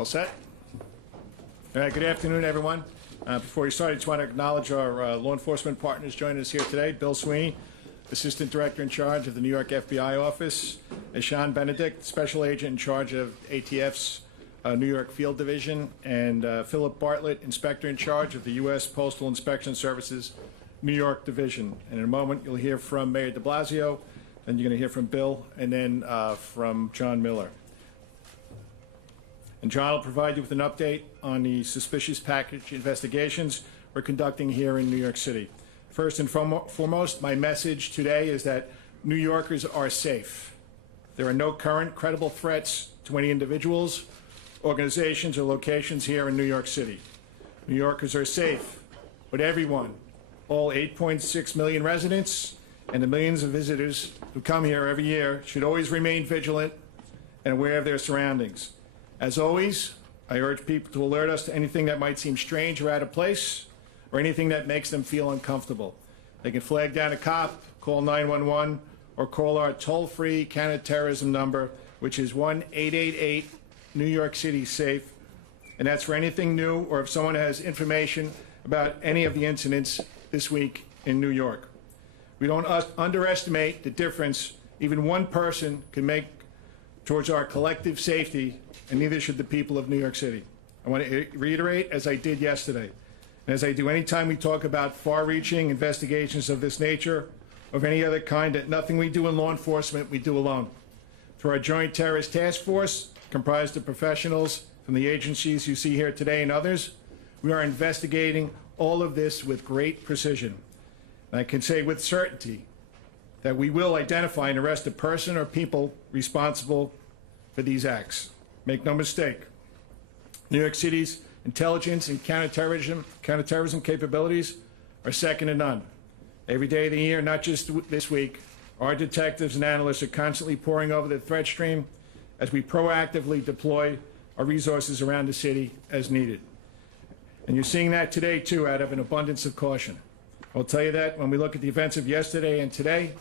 All set? All right, good afternoon, everyone. Before we start, I just want to acknowledge our law enforcement partners joining us here today. Bill Sweeney, Assistant Director in charge of the New York FBI Office, and Sean Benedict, Special Agent in charge of ATF's New York Field Division, and Philip Bartlett, Inspector in charge of the U.S. Postal Inspection Services New York Division. And in a moment, you'll hear from Mayor de Blasio, then you're going to hear from Bill, and then from John Miller. And John will provide you with an update on the suspicious package investigations we're conducting here in New York City. First and foremost, my message today is that New Yorkers are safe. There are no current credible threats to any individuals, organizations, or locations here in New York City. New Yorkers are safe, but everyone, all 8.6 million residents and the millions of visitors who come here every year, should always remain vigilant and aware of their surroundings. As always, I urge people to alert us to anything that might seem strange or out of place, or anything that makes them feel uncomfortable. They can flag down a cop, call 911, or call our toll-free counterterrorism number, which is 1-888-New York City SAFE, and that's for anything new or if someone has information about any of the incidents this week in New York. We don't underestimate the difference even one person can make towards our collective safety, and neither should the people of New York City. I want to reiterate, as I did yesterday, and as I do anytime we talk about far-reaching investigations of this nature or of any other kind, that nothing we do in law enforcement we do alone. Through our Joint Terrorist Task Force, comprised of professionals from the agencies you see here today and others, we are investigating all of this with great precision. And I can say with certainty that we will identify and arrest a person or people responsible for these acts. Make no mistake, New York City's intelligence and counterterrorism capabilities are second to none. Every day of the year, not just this week, our detectives and analysts are constantly poring over the threat stream as we proactively deploy our resources around the city as needed. And you're seeing that today, too, out of an abundance of caution. I'll tell you that when we look at the events of yesterday and today,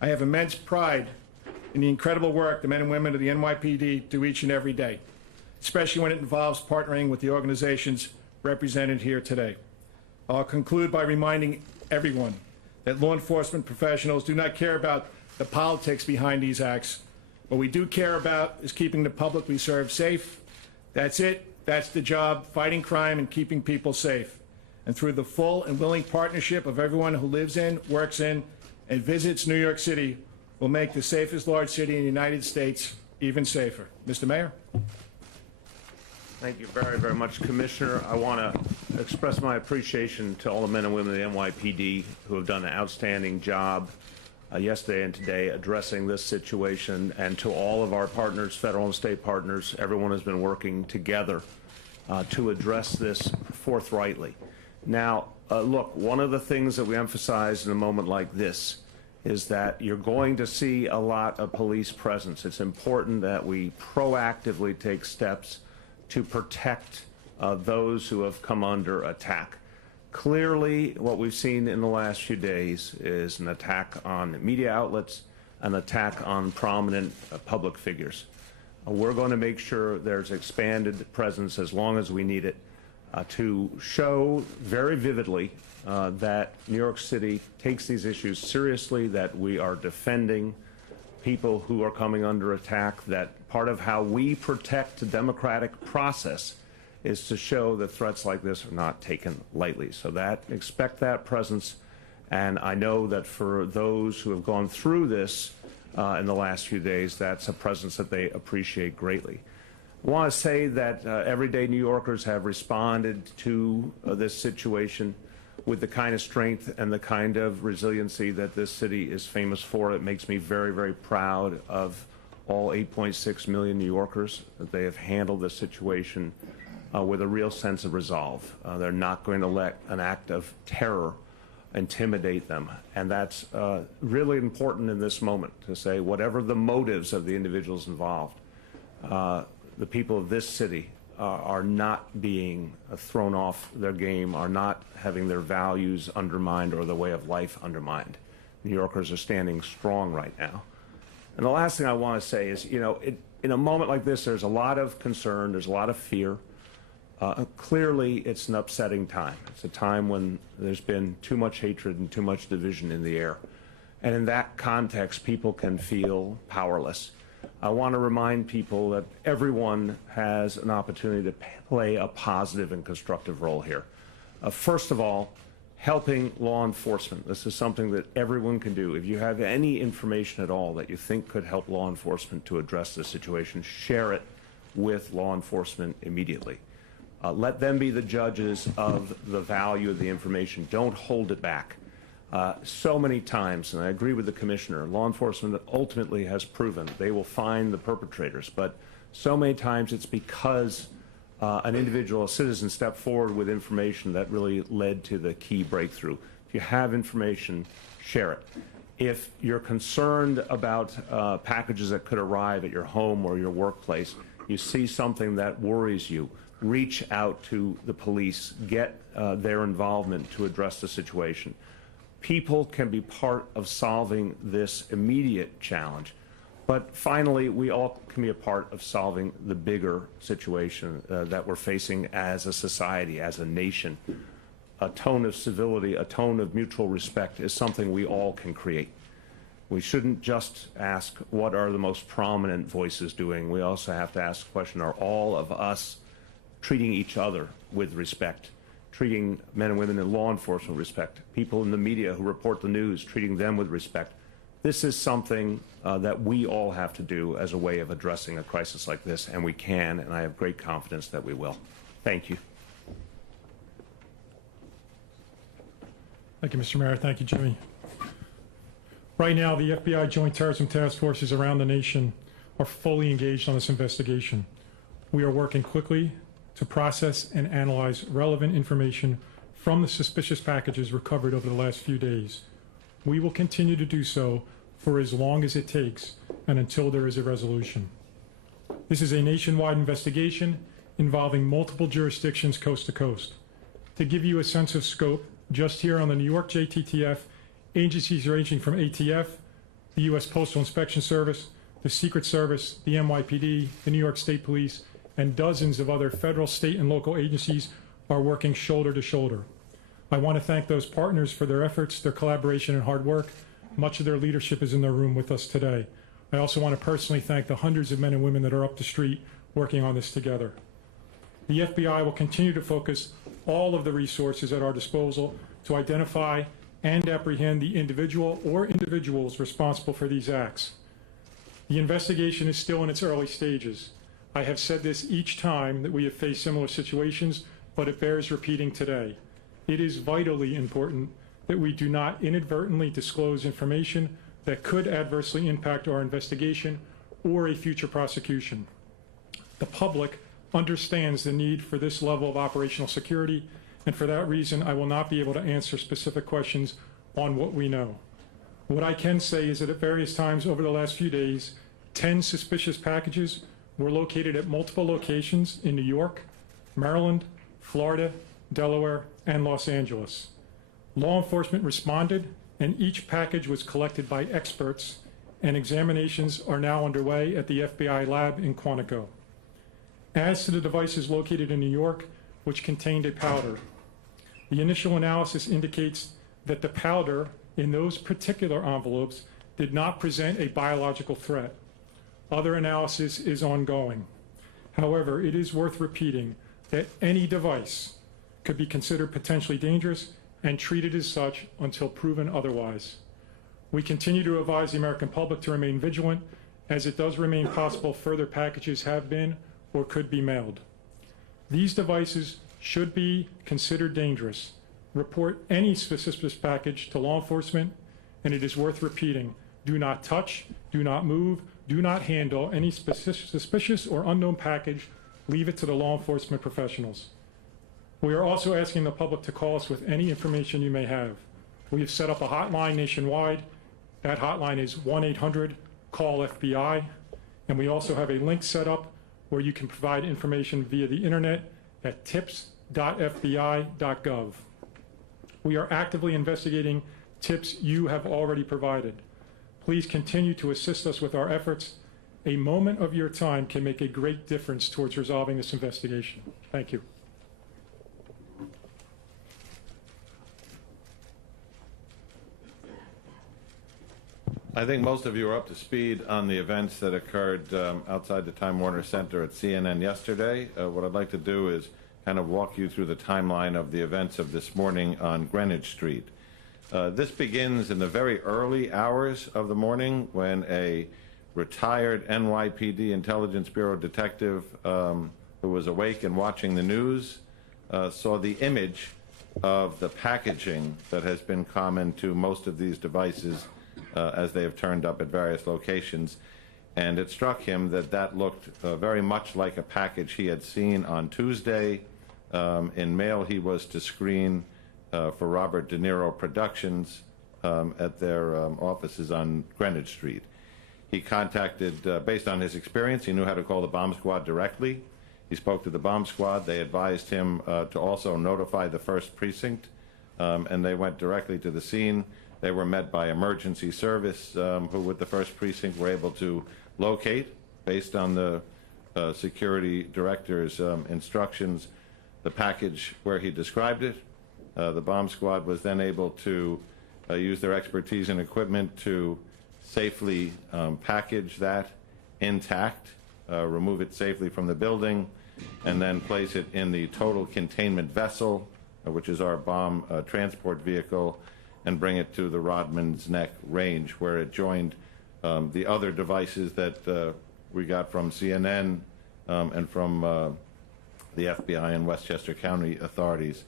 I have immense pride in the incredible work the men and women of the NYPD do each and every day, especially when it involves partnering with the organizations represented here today. I'll conclude by reminding everyone that law enforcement professionals do not care about the politics behind these acts. What we do care about is keeping the public we serve safe. That's it. That's the job, fighting crime and keeping people safe. And through the full and willing partnership of everyone who lives in, works in, and visits New York City, will make the safest large city in the United States even safer. Mr. Mayor? Thank you very, very much, Commissioner. I want to express my appreciation to all the men and women of the NYPD who have done an outstanding job yesterday and today addressing this situation, and to all of our partners, federal and state partners. Everyone has been working together to address this forthrightly. Now, look, one of the things that we emphasize in a moment like this is that you're going to see a lot of police presence. It's important that we proactively take steps to protect those who have come under attack. Clearly, what we've seen in the last few days is an attack on media outlets, an attack on prominent public figures. We're going to make sure there's expanded presence as long as we need it to show very vividly that New York City takes these issues seriously, that we are defending people who are coming under attack, that part of how we protect the democratic process is to show that threats like this are not taken lightly. So expect that presence, and I know that for those who have gone through this in the last few days, that's a presence that they appreciate greatly. I want to say that everyday New Yorkers have responded to this situation with the kind of strength and the kind of resiliency that this city is famous for. It makes me very, very proud of all 8.6 million New Yorkers, that they have handled this situation with a real sense of resolve. They're not going to let an act of terror intimidate them. And that's really important in this moment, to say whatever the motives of the individuals involved, the people of this city are not being thrown off their game, are not having their values undermined or the way of life undermined. New Yorkers are standing strong right now. And the last thing I want to say is, you know, in a moment like this, there's a lot of concern, there's a lot of fear. Clearly, it's an upsetting time. It's a time when there's been too much hatred and too much division in the air. And in that context, people can feel powerless. I want to remind people that everyone has an opportunity to play a positive and constructive role here. First of all, helping law enforcement. This is something that everyone can do. If you have any information at all that you think could help law enforcement to address this situation, share it with law enforcement immediately. Let them be the judges of the value of the information. Don't hold it back. So many times, and I agree with the Commissioner, law enforcement ultimately has proven they will find the perpetrators, but so many times it's because an individual, a citizen, stepped forward with information that really led to the key breakthrough. If you have information, share it. If you're concerned about packages that could arrive at your home or your workplace, you see something that worries you, reach out to the police, get their involvement to address the situation. People can be part of solving this immediate challenge. But finally, we all can be a part of solving the bigger situation that we're facing as a society, as a nation. A tone of civility, a tone of mutual respect is something we all can create. We shouldn't just ask, what are the most prominent voices doing? We also have to ask the question, are all of us treating each other with respect? Treating men and women in law enforcement with respect, people in the media who report the news, treating them with respect. This is something that we all have to do as a way of addressing a crisis like this, and we can, and I have great confidence that we will. Thank you. Thank you, Mr. Mayor. Thank you, Jimmy. Right now, the FBI Joint Terrorism Task Forces around the nation are fully engaged on this investigation. We are working quickly to process and analyze relevant information from the suspicious packages recovered over the last few days. We will continue to do so for as long as it takes and until there is a resolution. This is a nationwide investigation involving multiple jurisdictions coast to coast. To give you a sense of scope, just here on the New York JTTF, agencies ranging from ATF, the U.S. Postal Inspection Service, the Secret Service, the NYPD, the New York State Police, and dozens of other federal, state, and local agencies are working shoulder to shoulder. I want to thank those partners for their efforts, their collaboration, and hard work. Much of their leadership is in the room with us today. I also want to personally thank the hundreds of men and women that are up the street working on this together. The FBI will continue to focus all of the resources at our disposal to identify and apprehend the individual or individuals responsible for these acts. The investigation is still in its early stages. I have said this each time that we have faced similar situations, but it bears repeating today. It is vitally important that we do not inadvertently disclose information that could adversely impact our investigation or a future prosecution. The public understands the need for this level of operational security, and for that reason, I will not be able to answer specific questions on what we know. What I can say is that at various times over the last few days, 10 suspicious packages were located at multiple locations in New York, Maryland, Florida, Delaware, and Los Angeles. Law enforcement responded, and each package was collected by experts, and examinations are now underway at the FBI lab in Quantico. As to the devices located in New York, which contained a powder, the initial analysis indicates that the powder in those particular envelopes did not present a biological threat. Other analysis is ongoing. However, it is worth repeating that any device could be considered potentially dangerous and treated as such until proven otherwise. We continue to advise the American public to remain vigilant, as it does remain possible further packages have been or could be mailed. These devices should be considered dangerous. Report any suspicious package to law enforcement, and it is worth repeating, do not touch, do not move, do not handle any suspicious or unknown package. Leave it to the law enforcement professionals. We are also asking the public to call us with any information you may have. We have set up a hotline nationwide. That hotline is 1-800-CALL-FBI, and we also have a link set up where you can provide information via the internet at Please continue to assist us with our efforts. A moment of your time can make a great difference towards resolving this investigation. Thank you. I think most of you are up to speed on the events that occurred outside the Time Warner Center at CNN yesterday. What I'd like to do is kind of walk you through the timeline of the events of this morning on Greenwich Street. This begins in the very early hours of the morning when a retired NYPD Intelligence Bureau detective who was awake and watching the news saw the image of the packaging that has been common to most of these devices as they have turned up at various locations. And it struck him that that looked very much like a package he had seen on Tuesday in mail he was to screen for Robert De Niro Productions at their offices on Greenwich Street. He contacted, based on his experience, he knew how to call the bomb squad directly. He spoke to the bomb squad. They advised him to also notify the 1st Precinct, and they went directly to the scene. They were met by emergency service, who with the 1st Precinct were able to locate, based on the security director's instructions, the package where he described it. The bomb squad was then able to use their expertise and equipment to safely package that intact, remove it safely from the building, and then place it in the total containment vessel, which is our bomb transport vehicle, and bring it to the Rodman's Neck range, where it joined the other devices that we got from CNN and from the FBI and Westchester County authorities.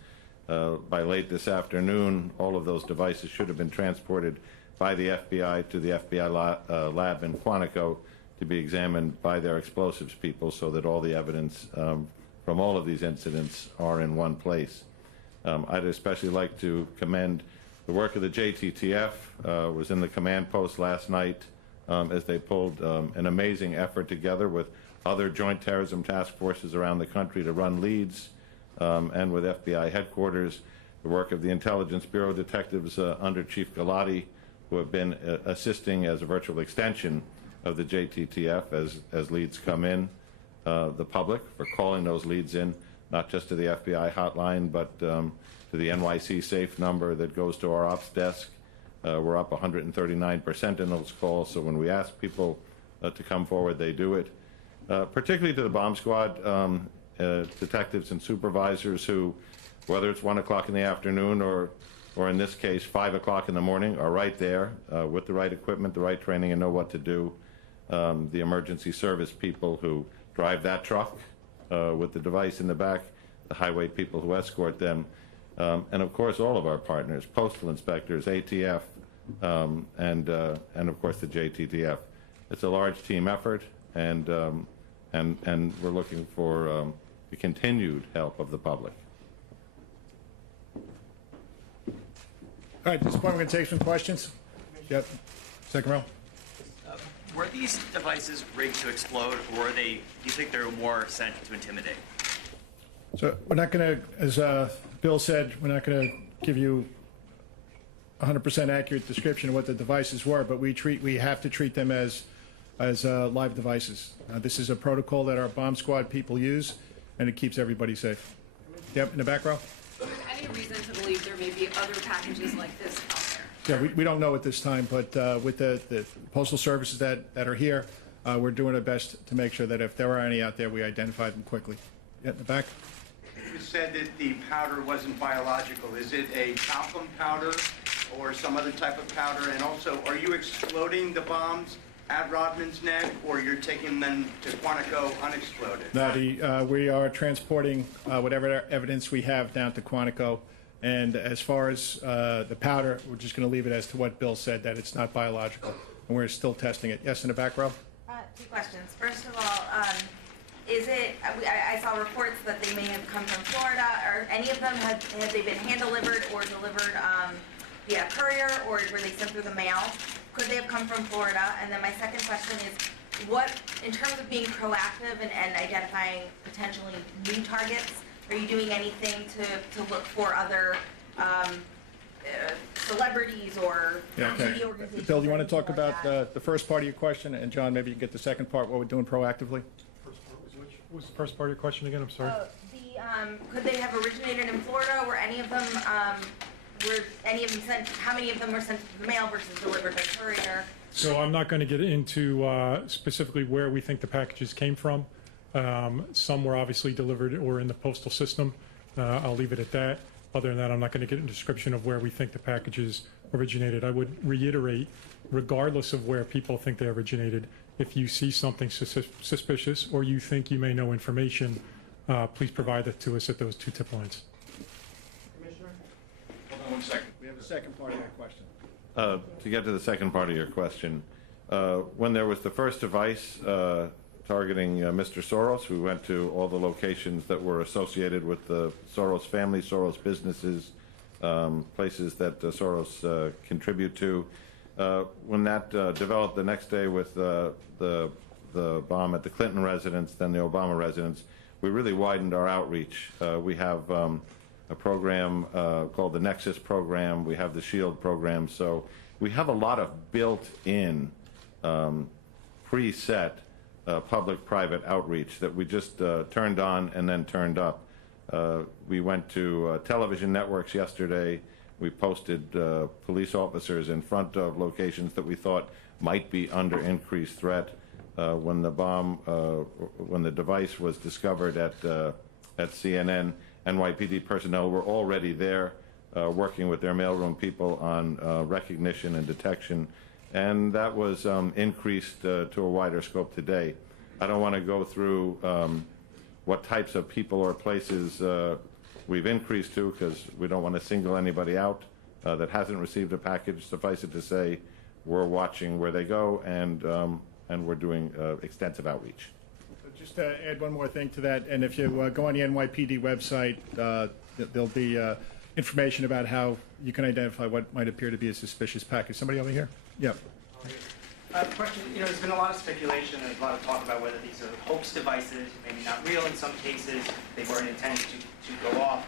By late this afternoon, all of those devices should have been transported by the FBI to the FBI lab in Quantico to be examined by their explosives people, so that all the evidence from all of these incidents are in one place. I'd especially like to commend the work of the JTTF. Was in the command post last night as they pulled an amazing effort together with other joint terrorism task forces around the country to run leads, and with FBI headquarters, the work of the Intelligence Bureau detectives under Chief Galati, who have been assisting as a virtual extension of the JTTF as leads come in, the public for calling those leads in, not just to the FBI hotline, but to the NYC safe number that goes to our ops desk. We're up 139% in those calls, so when we ask people to come forward, they do it. Particularly to the bomb squad, detectives and supervisors who, whether it's 1 o'clock in the afternoon or in this case 5 o'clock in the morning, are right there with the right equipment, the right training, and know what to do. The emergency service people who drive that truck with the device in the back, the highway people who escort them, and of course all of our partners, postal inspectors, ATF, and of course the JTTF. It's a large team effort, and we're looking for the continued help of the public. All right, at this point, we're going to take some questions. Yep, second row. Were these devices rigged to explode, or do you think they were more sent to intimidate? So we're not going to, as Bill said, we're not going to give you 100% accurate description of what the devices were, but we have to treat them as live devices. This is a protocol that our bomb squad people use, and it keeps everybody safe. Yep, in the back row. Is there any reason to believe there may be other packages like this out there? Yeah, we don't know at this time, but with the postal services that are here, we're doing our best to make sure that if there are any out there, we identify them quickly. Yeah, in the back. You said that the powder wasn't biological. Is it a talcum powder or some other type of powder? And also, are you exploding the bombs at Rodman's Neck, or you're taking them to Quantico unexploded? No, we are transporting whatever evidence we have down to Quantico. And as far as the powder, we're just going to leave it as to what Bill said, that it's not biological. And we're still testing it. Yes, in the back row? 2 questions. First of all, is it, I saw reports that they may have come from Florida. Are any of them, have they been hand-delivered or delivered via courier, or were they sent through the mail? Could they have come from Florida? And then my second question is, what, in terms of being proactive and identifying potentially new targets, are you doing anything to look for other celebrities or Yeah, okay. TV organizations. Bill, do you want to or talk anything like about that. the first part of your question? And John, maybe you can get the second part, what we're doing proactively? What was the first part of your question again? I'm sorry. Could they have originated in Florida? Were any of them sent, how many of them were sent to the mail versus delivered by courier? So I'm not going to get into specifically where we think the packages came from. Some were obviously delivered or in the postal system. I'll leave it at that. Other than that, I'm not going to get into a description of where we think the packages originated. I would reiterate, regardless of where people think they originated, if you see something suspicious or you think you may know information, please provide that to us at those 2 tip lines. Commissioner? Hold on 1 second. We have a second part of that question. To get to the second part of your question, when there was the first device targeting Mr. Soros, we went to all the locations that were associated with the Soros family, Soros businesses, places that Soros contribute to. When that developed the next day with the bomb at the Clinton residence, then the Obama residence, we really widened our outreach. We have a program called the Nexus program. We have the SHIELD program. So we have a lot of built-in, preset public-private outreach that we just turned on and then turned up. We went to television networks yesterday. We posted police officers in front of locations that we thought might be under increased threat. When the device was discovered at CNN, NYPD personnel were already there working with their mailroom people on recognition and detection, and that was increased to a wider scope today. I don't want to go through what types of people or places we've increased to, because we don't want to single anybody out that hasn't received a package. Suffice it to say, we're watching where they go, and we're doing extensive outreach. Just to add one more thing to that, and if you go on the NYPD website, there'll be information about how you can identify what might appear to be a suspicious package. Somebody over here? Yeah. Question, there's been a lot of speculation and a lot of talk about whether these are hoax devices, maybe not real in some cases, they weren't intended to go off.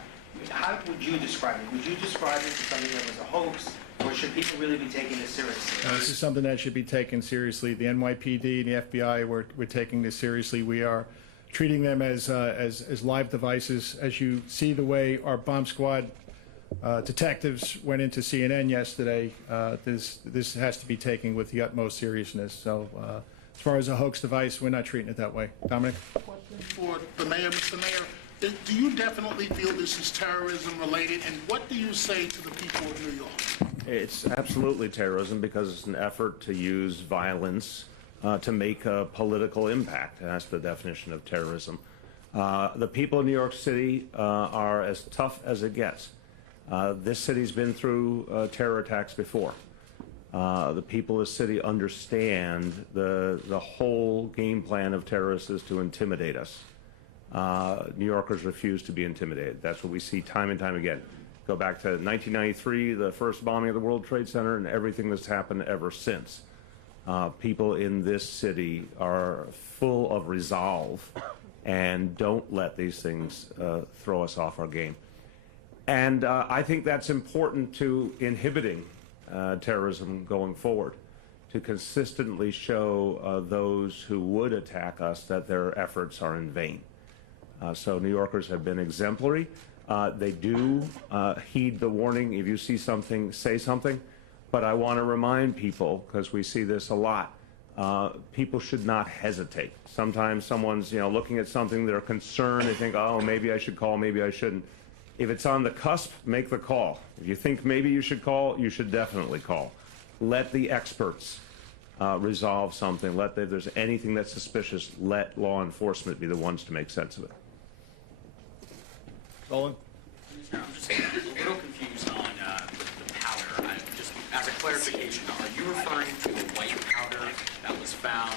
How would you describe it? Would you describe it as something that was a hoax, or should people really be taking this seriously? This is something that should be taken seriously. The NYPD and the FBI, we're taking this seriously. We are treating them as live devices. As you see the way our bomb squad detectives went into CNN yesterday, this has to be taken with the utmost seriousness. So as far as a hoax device, we're not treating it that way. Dominic? Question for the mayor. Mr. Mayor, do you definitely feel this is terrorism related, and what do you say to the people of New York? It's absolutely terrorism because it's an effort to use violence to make a political impact. And that's the definition of terrorism. The people of New York City are as tough as it gets. This city's been through terror attacks before. The people of the city understand the whole game plan of terrorists is to intimidate us. New Yorkers refuse to be intimidated. That's what we see time and time again. Go back to 1993, the first bombing of the World Trade Center, and everything that's happened ever since. People in this city are full of resolve and don't let these things throw us off our game. And I think that's important to inhibiting terrorism going forward, to consistently show those who would attack us that their efforts are in vain. So New Yorkers have been exemplary. They do heed the warning. If you see something, say something. But I want to remind people, because we see this a lot, people should not hesitate. Sometimes someone's looking at something, they're concerned, they think, oh, maybe I should call, maybe I shouldn't. If it's on the cusp, make the call. If you think maybe you should call, you should definitely call. Let the experts resolve something. If there's anything that's suspicious, let law enforcement be the ones to make sense of it. Nolan? I'm just a little confused on the powder. Just as a clarification, are you referring to the white powder that was found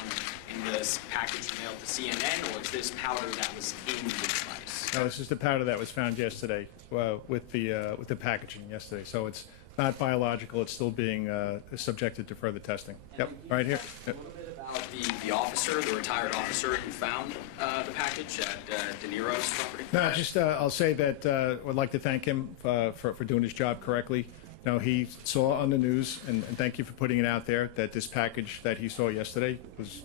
in this package mailed to CNN, or is this powder that was in the device? No, this is the powder that was found yesterday with the packaging yesterday. So it's not biological. It's still being subjected to further testing. Yep, right here. Yep. A little bit about the officer, the retired officer who found the package at De Niro's property? No, just I'll say that I'd like to thank him for doing his job correctly. Now, he saw on the news, and thank you for putting it out there, that this package that he saw yesterday was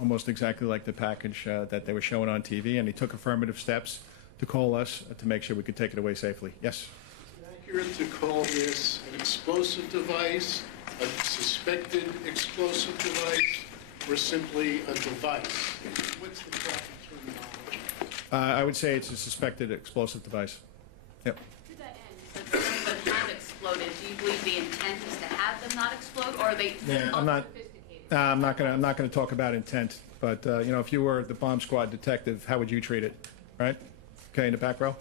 almost exactly like the package that they were showing on TV, and he took affirmative steps to call us to make sure we could take it away safely. Yes? Is it accurate to call this an explosive device, a suspected explosive device, or simply a device? What's the proper terminology? I would say it's a suspected explosive device. Yep. To that end, the ones that have exploded, do you believe the intent is to have them not explode, or are they I'm not. unsophisticated? I'm not going to talk about intent, but you know, if you were the bomb squad detective, how would you treat it? Right? Okay, in the back row.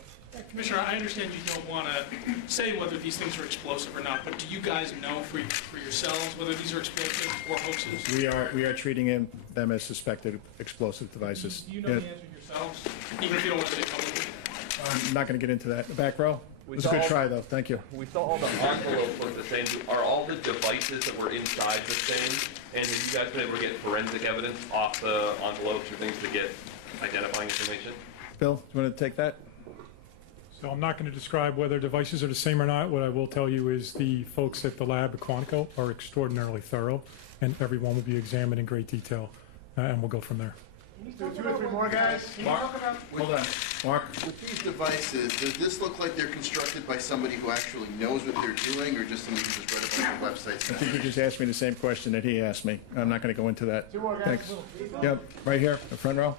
Commissioner, I understand you don't want to say whether these things are explosive or not, but do you guys know for yourselves whether these are explosive or hoaxes? We are treating them as suspected explosive devices. Do you know the answer yourselves, even if you don't want to say publicly? I'm not going to get into that. The back row. It was a good try, though. Thank you. We saw all the envelopes look the same. Are all the devices that were inside the same? And have you guys been able to get forensic evidence off the envelopes or things to get identifying information? Bill, do you want to take that? So I'm not going to describe whether devices are the same or not. What I will tell you is the folks at the lab at Quantico are extraordinarily thorough, and everyone will be examined in great detail, and we'll go from there. Two or three more guys? Hold on. Mark? With these devices, does this look like they're constructed by somebody who actually knows what they're doing, or just somebody who just read a bunch of websites? I think you just asked me the same question that he asked me. I'm not going to go into that. Thanks. Yep, right here, the front row.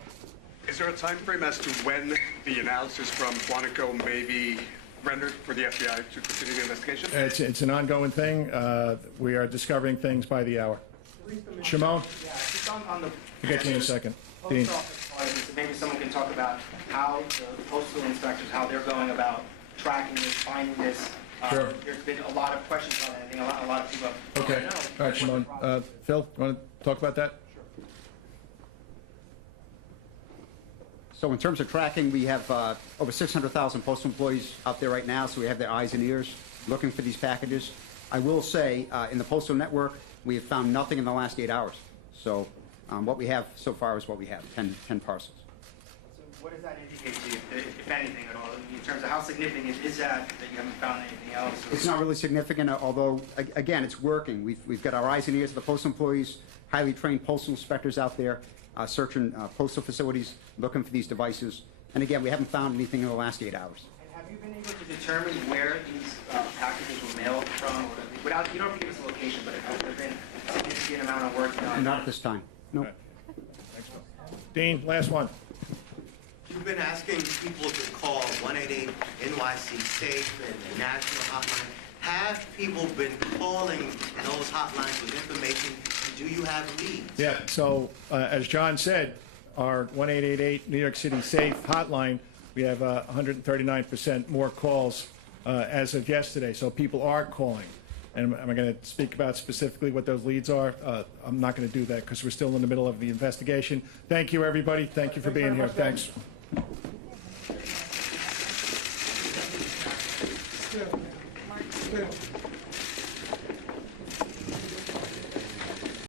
Is there a time frame as to when the analysis from Quantico may be rendered for the FBI to continue the investigation? It's an ongoing thing. We are discovering things by the hour. Shimon? Yeah, just on the. We'll get to you in a second. Dean? Post office part of this, maybe someone can talk about how the postal inspectors, how they're going about tracking this, finding this. Sure. There's been a lot of questions on that. I think a lot of people don't Okay. know. All right, Shimon. Phil, you want to talk about that? So in terms of tracking, we have over 600,000 postal employees out there right now, so we have their eyes and ears looking for these packages. I will say, in the postal network, we have found nothing in the last 8 hours. So what we have so far is what we have, 10 parcels. So what does that indicate to you, if anything at all, in terms of how significant is that you haven't found anything else? It's not really significant, although, again, it's working. We've got our eyes and ears of the postal employees, highly trained postal inspectors out there, searching postal facilities, looking for these devices. And again, we haven't found anything in the last 8 hours. And have you been able to determine where these packages were mailed from? Without, you don't have to give us a location, but has there been a significant amount of work done? Not at this time. No. All right. Thanks, Phil. Dean, last one. You've been asking people to call 188 NYC SAFE and the national hotline. Have people been calling those hotlines with information? And do you have leads? Yeah, so as John said, our 1888 New York City SAFE hotline, we have 139% more calls as of yesterday. So people are calling. And am I going to speak about specifically what those leads are? I'm not going to do that because we're still in the middle of the investigation. Thank you, everybody. Thank you for being here. Thanks. Still.